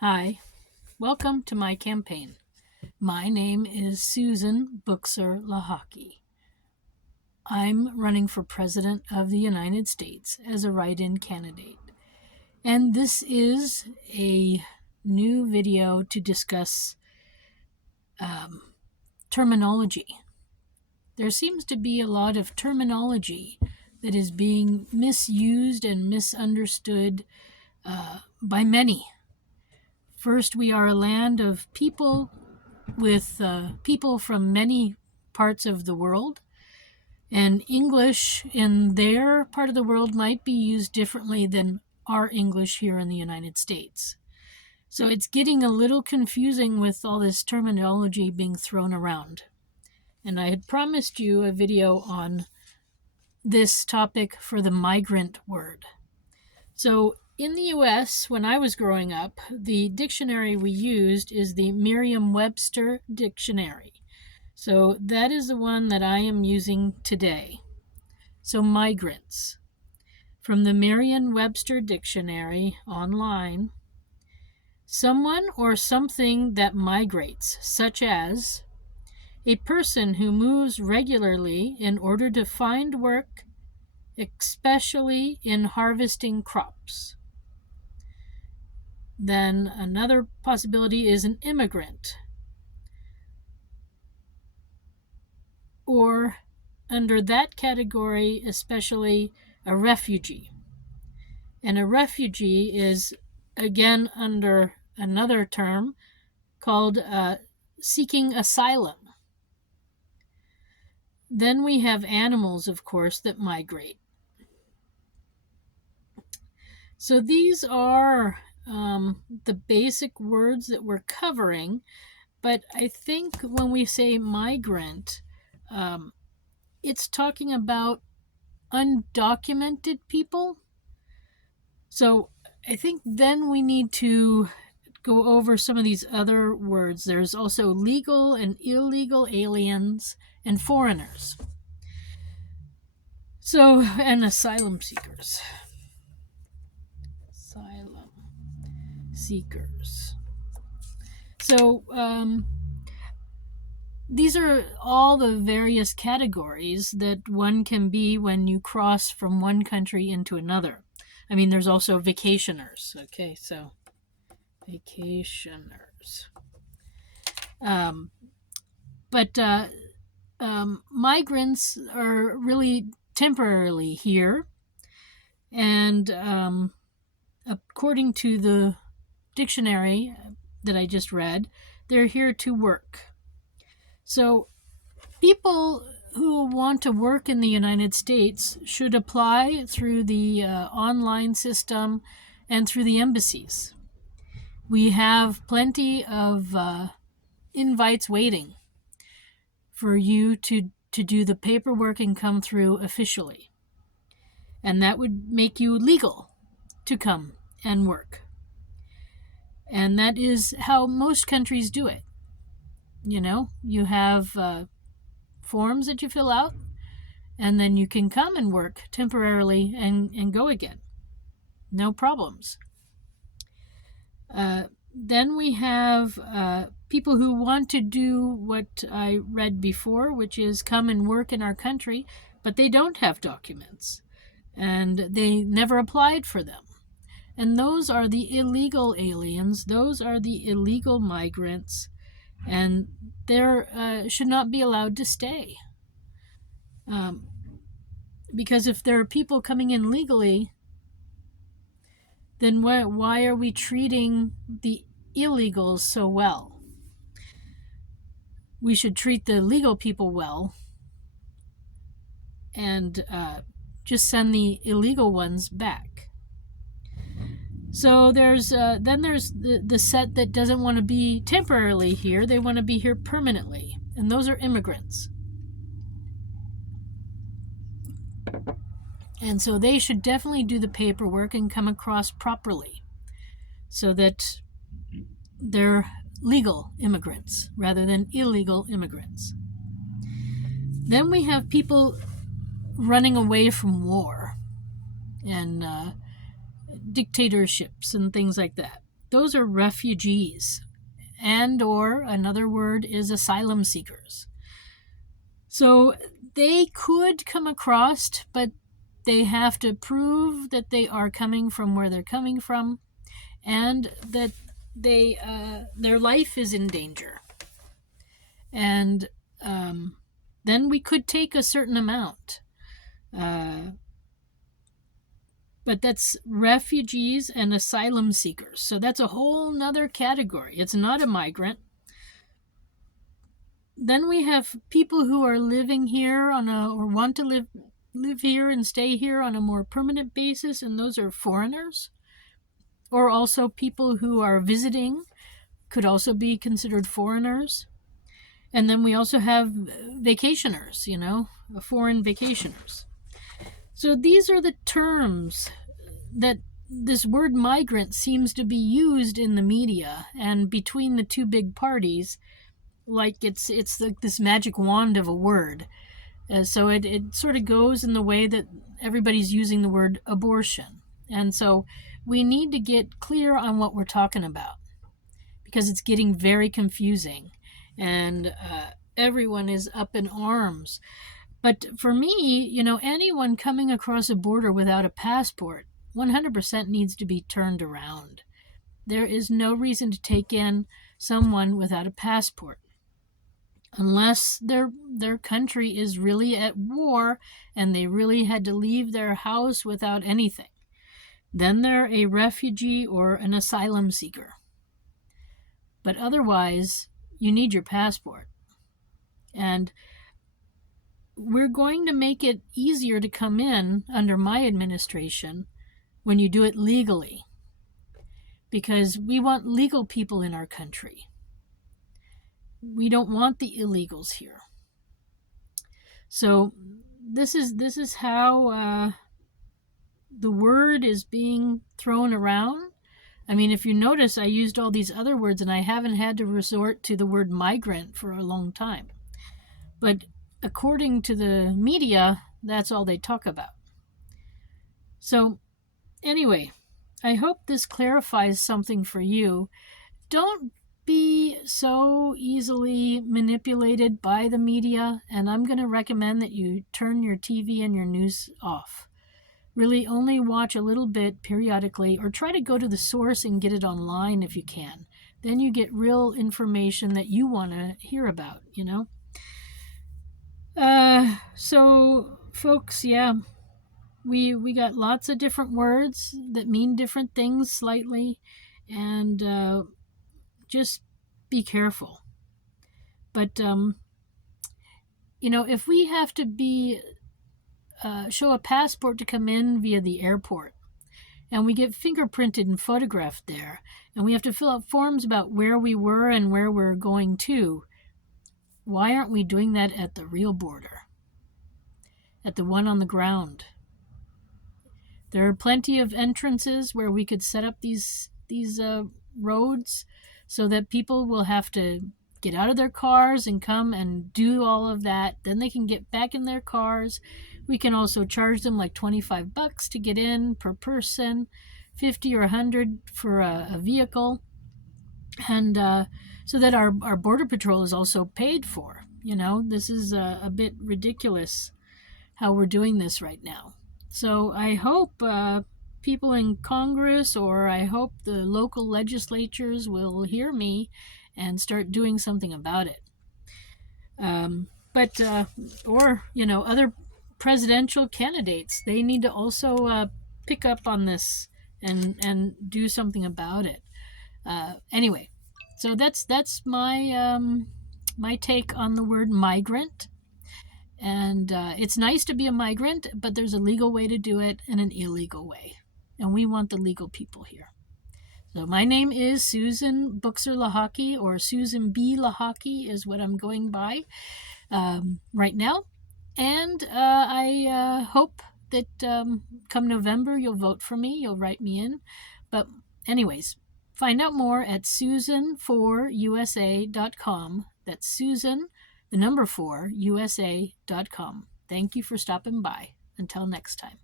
Hi, welcome to my campaign. My name is Susan Buchser-Lochocki. I'm running for President of the United States as a write-in candidate. And this is a new video to discuss terminology. There seems to be a lot of terminology that is being misused and misunderstood by many. First, we are a land of people with people from many parts of the world, and English in their part of the world might be used differently than our English here in the United States. So it's getting a little confusing with all this terminology being thrown around. And I had promised you a video on this topic for the migrant word. So in the US, when I was growing up, the dictionary we used is the Merriam-Webster Dictionary. So that is the one that I am using today. So migrants. From the Merriam-Webster Dictionary online, someone or something that migrates, such as a person who moves regularly in order to find work, especially in harvesting crops. Then another possibility is an immigrant, or under that category, especially a refugee. And a refugee is, again, under another term called seeking asylum. Then we have animals, of course, that migrate. So these are the basic words that we're covering, but I think when we say migrant, it's talking about undocumented people. So I think then we need to go over some of these other words. There's also legal and illegal aliens and foreigners. So, and asylum seekers. Asylum seekers. So, these are all the various categories that one can be when you cross from one country into another. I mean, there's also vacationers. Okay, so vacationers. But migrants are really temporarily here, and according to the dictionary that I just read, they're here to work. So people who want to work in the United States should apply through the online system and through the embassies. We have plenty of invites waiting for you to do the paperwork and come through officially. And that would make you legal to come and work. And that is how most countries do it. You know, you have forms that you fill out, and then you can come and work temporarily and go again. No problems. Then we have people who want to do what I read before, which is come and work in our country, but they don't have documents, and they never applied for them. And those are the illegal aliens. Those are the illegal migrants, and they should not be allowed to stay. Because if there are people coming in legally, then why are we treating the illegals so well? We should treat the legal people well and just send the illegal ones back. So there's the set that doesn't want to be temporarily here. They want to be here permanently, and those are immigrants. And so they should definitely do the paperwork and come across properly so that they're legal immigrants rather than illegal immigrants. Then we have people running away from war and dictatorships and things like that. those are refugees, and or another word is asylum seekers. So they could come across, but they have to prove that they are coming from where they're coming from, and that their life is in danger. And then we could take a certain amount. But that's refugees and asylum seekers. So that's a whole nother category. It's not a migrant. Then we have people who are living here or want to live here and stay here on a more permanent basis, and those are foreigners. Or also people who are visiting could also be considered foreigners. And then we also have vacationers, foreign vacationers. So these are the terms that this word migrant seems to be used in the media and between the two big parties, like it's like this magic wand of a word. So it sort of goes in the way that everybody's using the word abortion. And so we need to get clear on what we're talking about, because it's getting very confusing, and everyone is up in arms. But for me, anyone coming across a border without a passport 100% needs to be turned around. There is no reason to take in someone without a passport, unless their country is really at war and they really had to leave their house without anything. Then they're a refugee or an asylum seeker. But otherwise, you need your passport. And we're going to make it easier to come in under my administration when you do it legally, because we want legal people in our country. We don't want the illegals here. So this is how the word is being thrown around. I mean, if you notice, I used all these other words and I haven't had to resort to the word migrant for a long time. But according to the media, that's all they talk about. So anyway, I hope this clarifies something for you. Don't be so easily manipulated by the media, and I'm going to recommend that you turn your TV and your news off. Really only watch a little bit periodically, or try to go to the source and get it online if you can. Then you get real information that you want to hear about, So, folks, yeah, we got lots of different words that mean different things slightly, and just be careful. But if we have to show a passport to come in via the airport, and we get fingerprinted and photographed there, and we have to fill out forms about where we were and where we're going to, why aren't we doing that at the real border, at the one on the ground? There are plenty of entrances where we could set up these roads so that people will have to get out of their cars and come and do all of that. Then they can get back in their cars. We can also charge them like $25 to get in per person, $50 or $100 for a vehicle, and so that our border patrol is also paid for. This is a bit ridiculous how we're doing this right now. So I hope people in Congress, or I hope the local legislatures will hear me and start doing something about it. Or other presidential candidates, they need to also pick up on this and do something about it. Anyway, so that's my my take on the word migrant. And it's nice to be a migrant, but there's a legal way to do it and an illegal way. And we want the legal people here. So my name is Susan Buchser-Lochocki, or Susan B. Lochocki is what I'm going by right now. And I hope that come November you'll vote for me, you'll write me in. But anyways, find out more at susan4usa.com. That's Susan, the number 4, usa.com. Thank you for stopping by. Until next time.